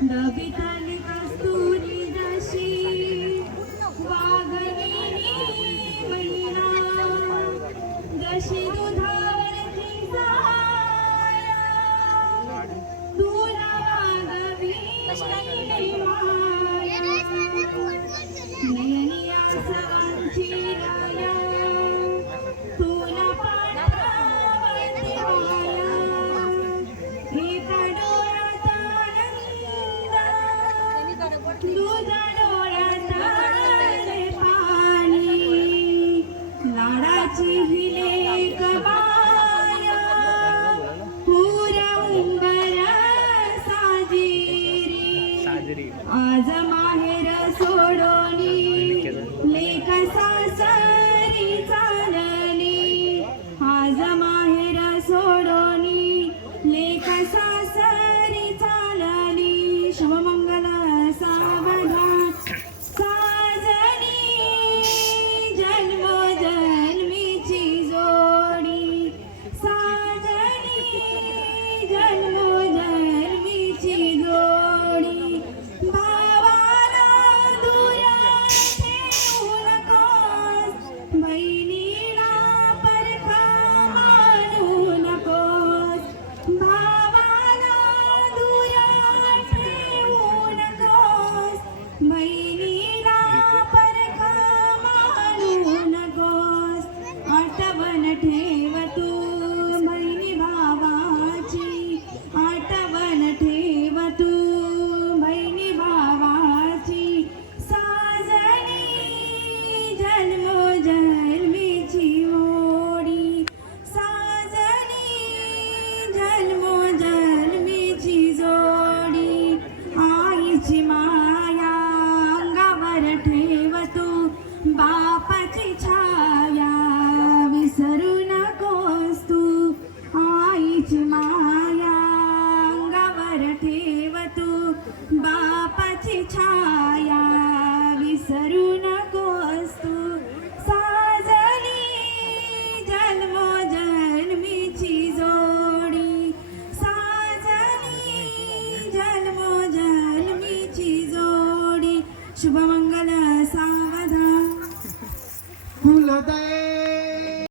the bitter 啊这 ठेव तू बापाची छाया विसरू नकोस तू. आईची माया अंगावर ठेव तू बापाची छाया मंगल सावधा कुलदय